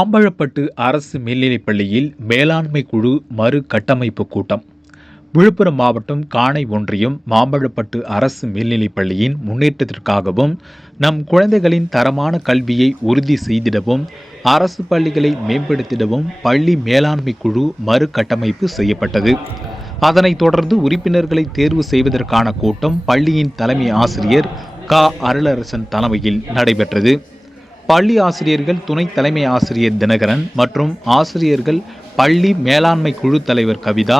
மாம்பழப்பட்டு அரசு மேல்நிலைப்பள்ளியில் மேலாண்மை குழு மறு கட்டமைப்பு கூட்டம். விழுப்புரம் மாவட்டம் காணை ஒன்றியம் மாம்பழப்பட்டு அரசு மேல்நிலைப்பள்ளியின் முன்னேற்றத்திற்காகவும் நம் குழந்தைகளின் தரமான கல்வியை உறுதி செய்திடவும் அரசு பள்ளிகளை மேம்படுத்திடவும் பள்ளி மேலாண்மை குழு மறு கட்டமைப்பு செய்யப்பட்டது. அதனைத் தொடர்ந்து உறுப்பினர்களை தேர்வு செய்வதற்கான கூட்டம் பள்ளியின் தலைமை ஆசிரியர் க. அருளரசன் தலைமையில் நடைபெற்றது. பள்ளி ஆசிரியர்கள், துணை தலைமை ஆசிரியர் தினகரன் மற்றும் ஆசிரியர்கள், பள்ளி மேலாண்மை குழு தலைவர் கவிதா,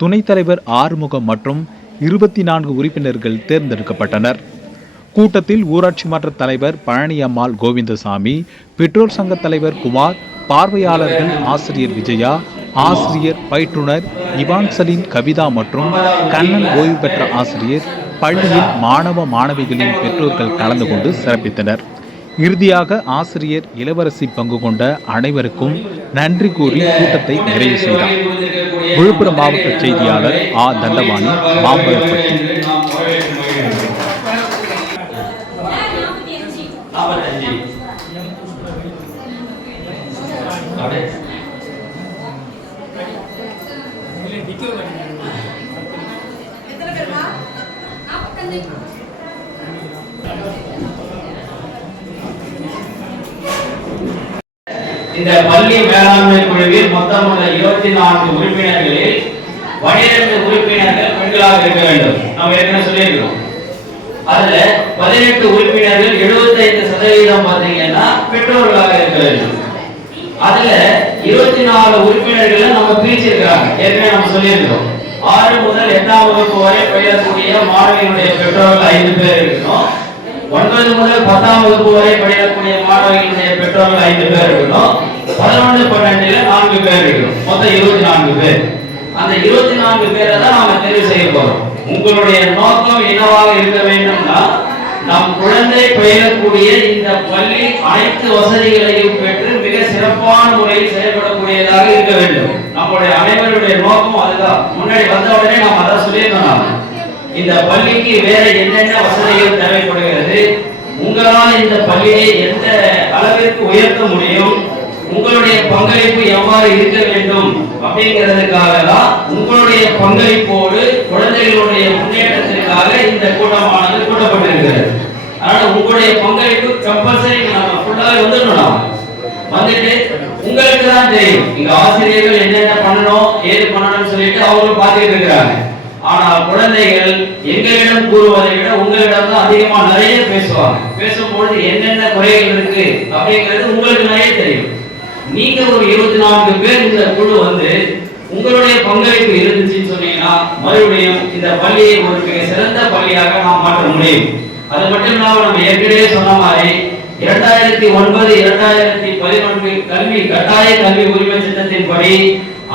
துணைத் தலைவர் ஆறுமுகம் மற்றும் 24 உறுப்பினர்கள் தேர்ந்தெடுக்கப்பட்டனர். கூட்டத்தில் ஊராட்சி மன்ற தலைவர் பழனியம்மாள் கோவிந்தசாமி, பெற்றோர் சங்க தலைவர் குமார், பார்வையாளர்கள் ஆசிரியர் விஜயா, ஆசிரியர் பயிற்றுனர் இவான்சலின் கவிதா மற்றும் கண்ணன் ஓய்வு பெற்ற ஆசிரியர், பள்ளியில் மாணவ மாணவிகளின் பெற்றோர்கள் கலந்து கொண்டு சிறப்பித்தனர். இறுதியாக ஆசிரியர் இளவரசி பங்கு கொண்ட அனைவருக்கும் நன்றி கூறி கூட்டத்தை நிறைவு செய்தார். விழுப்புரம் மாவட்ட செய்தியாளர் ஆ. தண்டபாணி, மாம்பழப்பட்டி. இந்த பள்ளி மேலாண்மை குழுவில் மொத்தம் உள்ள 24 உறுப்பினர்களில் 12 உறுப்பினர்கள் பெண்களாக இருக்க வேண்டும். நாம் ஏற்கனவே சொல்லியிருக்கிறோம். அதுல 18 உறுப்பினர்கள் 75% பாத்தீங்கன்னா பெற்றோர்களாக இருக்க வேண்டும். அதுல 24 உறுப்பினர்களை நம்ம பிரிச்சிருக்கிறாங்க. ஏற்கனவே நம்ம சொல்லியிருக்கிறோம். 6 முதல் 8ஆம் வகுப்பு வரை பயிலக்கூடிய மாணவிகளுடைய பெற்றோர்கள் 5 பேர் இருக்கணும். 9 முதல் 10ஆம் வகுப்பு வரை பயிலக்கூடிய மாணவிகளுடைய பெற்றோர்கள் 5 பேர் இருக்கணும். 11, 12ல 4 பேர் இருக்கணும். மொத்தம் 24 பேர். அந்த 24 பேரை தான் நாம தேர்வு செய்ய போறோம். உங்களுடைய நோக்கம் என்னவாக இருக்க வேண்டும்னா, நம் குழந்தை பயிலக்கூடிய இந்த பள்ளி அனைத்து வசதிகளையும் பெற்று மிக சிறப்பான முறையில் செயல்படக்கூடியதாக இருக்க வேண்டும். நம்மளுடைய அனைவருடைய நோக்கம் அதுதான். முன்னாடி வந்த உடனே நாம் அதான் சொல்லியிருந்தோம். இந்த பள்ளிக்கு வேற என்னென்ன வசதிகள் தேவைப்படுகிறது, உங்களால் இந்த பள்ளியை எந்த அளவிற்கு உயர்த்த முடியும், உங்களுடைய பங்களிப்பு எவ்வாறு இருக்க வேண்டும் அப்படிங்கிறதுக்காக தான் உங்களுடைய பங்களிப்போடு குழந்தைகளுடைய முன்னேற்றத்திற்காக இந்த கூட்டமானது கூட்டப்பட்டிருக்கிறது. அதனால உங்களுடைய பங்களிப்பு கம்பல்சரி நம்ம ஃபுல்லாக வந்துடணும். வந்துட்டு உங்களுக்கு தான் தெரியும் இங்க ஆசிரியர்கள் என்னென்ன பண்ணணும், ஏது பண்ணணும்னு சொல்லிட்டு அவங்களும் பார்த்துட்டு இருக்கிறாங்க. ஆனால் குழந்தைகள் எங்களிடம் கூறுவதை விட உங்களிடம் தான் அதிகமா நிறைய பேசுவாங்க. பேசும்பொழுது என்னென்ன குறைகள் இருக்கு அப்படிங்கிறது உங்களுக்கு நிறைய தெரியும். நீங்க ஒரு 24 பேர் இந்த குழு வந்து உங்களுடைய பங்களிப்பு இருந்துச்சுன்னு சொன்னீங்கன்னா மறுபடியும் இந்த பள்ளியை ஒரு மிக சிறந்த பள்ளியாக நாம் மாற்ற முடியும். அது மட்டும் இல்லாமல் நம்ம ஏற்கனவே சொன்ன மாதிரி 2009-2011 கல்வி கட்டாய கல்வி உரிமை சட்டத்தின்படி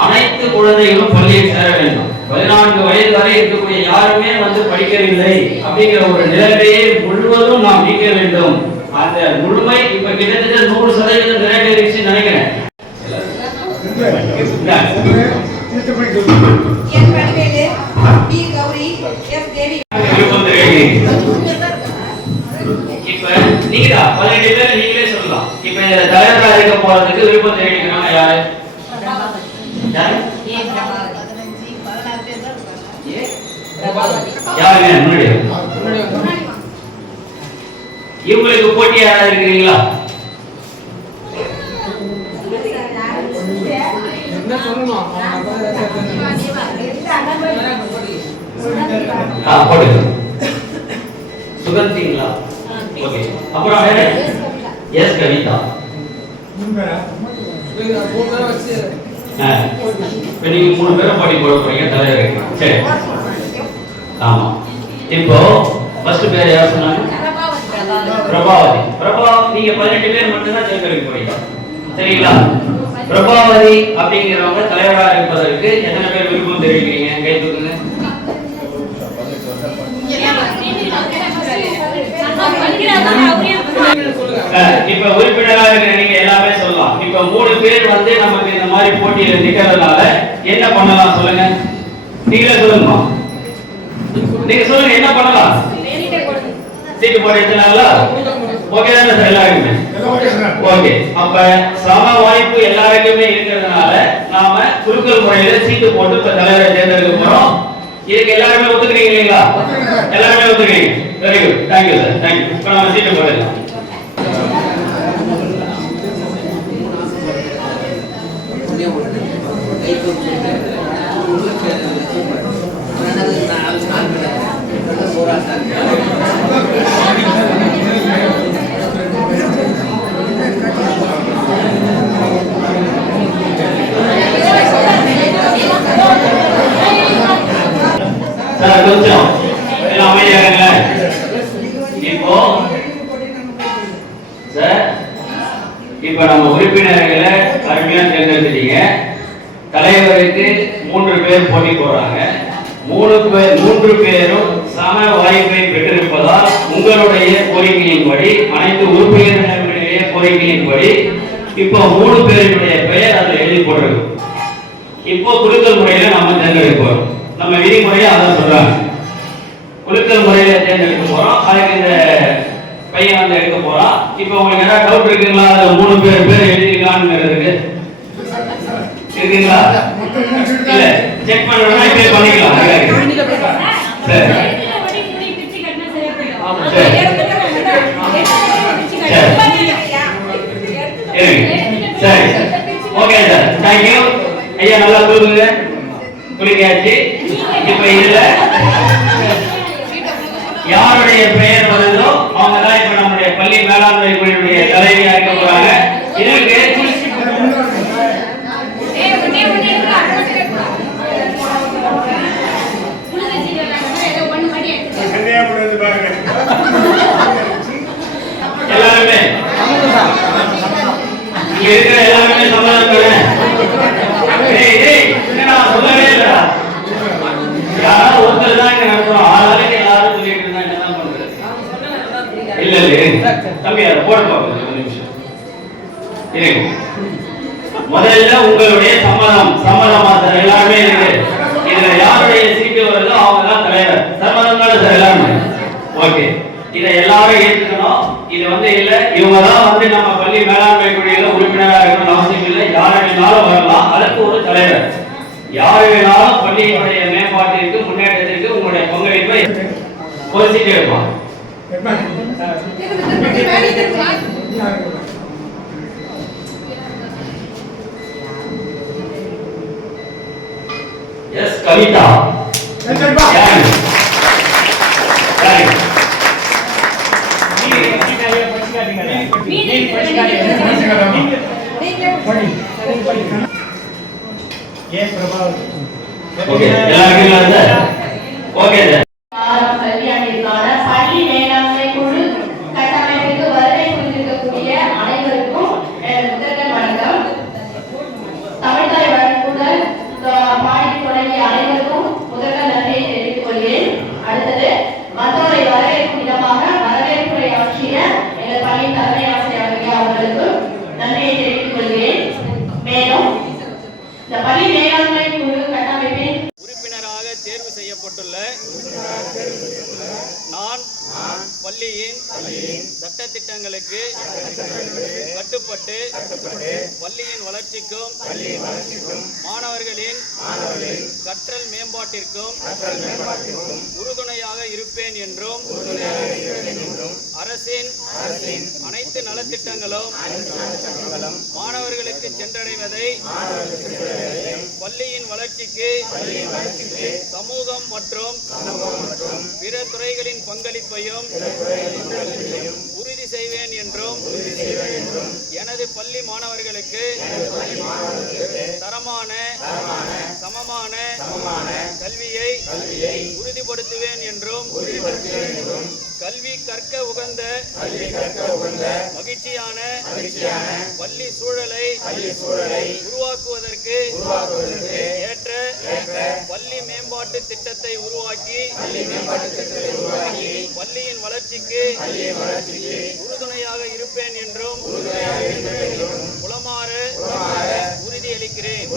அனைத்து குழந்தைகளும் பள்ளியில் சேர வேண்டும். 14 வயது வரை இருக்கக்கூடிய யாருமே வந்து படிக்கவில்லை அப்படிங்கிற ஒரு நிலைமையை முழுவதும் நாம் நீக்க வேண்டும். அந்த முழுமை இப்ப கிட்டத்தட்ட 100% நிறைவேறிச்சு நினைக்கிறேன். இப்ப நீங்க 12 பேர் நீங்களே சொல்லலாம். இப்ப தலைவராக இருக்க போறதுக்கு விருப்பம் தெரிவிக்கிறாங்க. யாரு இவங்களுக்கு போட்டி யாராவது இருக்கிறீங்களா? சுகந்திங்களா? ஓகே. அப்புறம் எஸ் கவிதா. நீங்க 3 பேரும் போட்டி போட போறீங்க தலைவர். சரி. ஆமா. இப்போ ஃபர்ஸ்ட் பேர் யார் சொன்னாங்க? பிரபாவதி. பிரபாவதி நீங்க 18 பேர் மட்டும் தான் தேர்ந்தெடுக்க போறீங்க. சரிங்களா? பிரபாவதி அப்படிங்கிறவங்க தலைவராக இருப்பதற்கு எத்தனை பேர் விருப்பம் தெரிவிக்கிறீங்க? கை தூக்குங்க. இப்ப உறுப்பினராக இருக்கிற நீங்க எல்லாமே சொல்லலாம். இப்ப 3 பேர் வந்து நமக்கு இந்த மாதிரி போட்டியில நிக்கிறதுனால என்ன பண்ணலாம் சொல்லுங்க. நீங்களே சொல்லுங்க. நீங்க சொல்லுங்க என்ன பண்ணலாம்? சீட்டு போட்டு எடுத்துனாங்களா? ஓகே தானே சார் எல்லாருக்குமே? ஓகே, அப்ப சம வாய்ப்பு எல்லாருக்குமே இருக்கிறதுனால நாம குலுக்கல் முறையில சீட்டு போட்டு இப்ப தலைவரை தேர்ந்தெடுக்க போறோம். இதுக்கு எல்லாருமே ஒத்துக்கிறீங்க இல்லைங்களா? எல்லாருமே ஒத்துக்கிறீங்க. Very good, thank you sir, thank you. இப்ப நம்ம சீட்டு போடலாம். சார் கொஞ்சம் எல்லாம் அமைதியாகல. இப்போ சார், இப்ப நம்ம உறுப்பினர்களை அருமையா தேர்ந்தெடுத்துட்டீங்க. தலைவருக்கு 3 பேர் போட்டி போடுறாங்க. 3 பேரும் சம வாய்ப்பை பெற்றிருப்பதால் உங்களுடைய கோரிக்கையின்படி, அனைத்து உறுப்பினர்களுடைய கோரிக்கையின்படி இப்போ 3 பேருடைய பெயர் அதில் எழுதி போட்டிருக்கு. இப்போ குலுக்கல் முறையில நம்ம தேர்ந்தெடுக்க போறோம். நம்ம விதிமுறையை அதான் சொல்றாங்க. குலுக்கல் முறையில தேர்ந்தெடுக்க போறோம். அதுக்கு இந்த பையன் வந்து எடுக்க போறான். இப்போ உங்களுக்கு ஏதாவது டவுட் இருக்குங்களா? அதுல 3 பேர் எழுதிருக்கான்னு இருக்குங்களா? இல்ல, செக் பண்ணணும்னா இப்ப பண்ணிக்கலாம். சரி சரி, ஓகே சார், தேங்க்யூ. ஐயா நல்லா சொல்லுங்க. குளிக்காச்சு. இப்ப இதுல யாருடைய பெயர் வருதோ அவங்க தான் இப்ப நம்முடைய பள்ளி மேலாண்மை குழுவுடைய தலைவியா இருக்க போறாங்க. இதற்கு எல்லாருமே இங்க இருக்கிற எல்லாருமே சம்மதம் தானே? சொல்லவே இல்லடா, யாராவது ஒருத்தர் தான் இங்க நடத்துறோம். 6 நாளைக்கு எல்லாரும் சொல்லிட்டு இருந்தா என்னதான் பண்றது? இல்ல இல்ல தம்பி, அதை போட பாப்போம். ஒரு நிமிஷம் இருங்க. முதல்ல உங்களுடைய சம்மதமா சார்? எல்லாருமே இருக்கு. இதுல யாருடைய சீட்டு வருதோ அவங்க தான் தலைவர். சம்மதம் தானே சார் எல்லாருமே? ஓகே, இதை எல்லாரும் ஏற்றுக்கணும். இது வந்து இல்ல இவங்க தான் வந்து நம்ம பள்ளி மேலாண்மை குழுவில உறுப்பினராக இருக்கணும்னு அவசியம் இல்லை. யாரு வேணாலும் வரலாம். அதற்கு ஒரு தலைவர். யாரு வேணாலும் பள்ளியினுடைய மேம்பாட்டிற்கு, முன்னேற்றத்திற்கு உங்களுடைய பங்களிப்பை ஒரு சீட்டு எடுப்பான். எஸ் கவிதா. ஓகே, எல்லாரும் சார். Okay sir. கல்வியாண்டிற்கான பள்ளி மேலாண்மை குழு கட்டமைப்புக்கு வருகை புரிந்திருக்கக்கூடிய அனைவருக்கும் முதல்வர் வணக்கம். தமிழ்தாய் வழங்குதல் பாடி தொடங்கிய அனைவருக்கும் முதல்வர் நன்றியை தெரிவித்துக் கொள்கிறேன். அடுத்தது மற்றவரை வரவேற்கும் விதமாக வரவேற்புரை ஆற்றிய எங்கள் பள்ளி தலைமை ஆசிரியர் அவர்களுக்கு நன்றியை தெரிவித்துக் கொள்கிறேன். மேலும் இந்த பள்ளி மேலாண்மை குழு கட்டமைப்பின் உறுப்பினராக தேர்வு செய்யப்பட்டுள்ள நான் பள்ளியின் சட்டத்திட்டங்களுக்கு கட்டுப்பட்டு பள்ளியின் வளர்ச்சிக்கும் மாணவர்களின் கற்றல் மேம்பாட்டிற்கும் உறுதுணையாக இருப்பேன் என்றும் அரசின் அனைத்து நலத்திட்டங்களும் மாணவர்களுக்கு சென்றடைவதை பள்ளியின் வளர்ச்சிக்கு சமூகம் மற்றும் பிற துறைகளின் பங்களிப்பையும் உறுதி செய்வேன் என்றும் எனது பள்ளி மாணவர்களுக்கு தரமான சமமான கல்வியை உறுதிப்படுத்துவேன் என்றும் கல்வி கற்க உகந்த மகிழ்ச்சியான பள்ளி சூழலை உருவாக்குவதற்கு ஏற்ற பள்ளி மேம்பாட்டு திட்டத்தை உருவாக்கி பள்ளியின் வளர்ச்சிக்கு உறுதுணையாக இருப்பேன் என்றும் உளமாற உறுதியளிக்கிறேன்.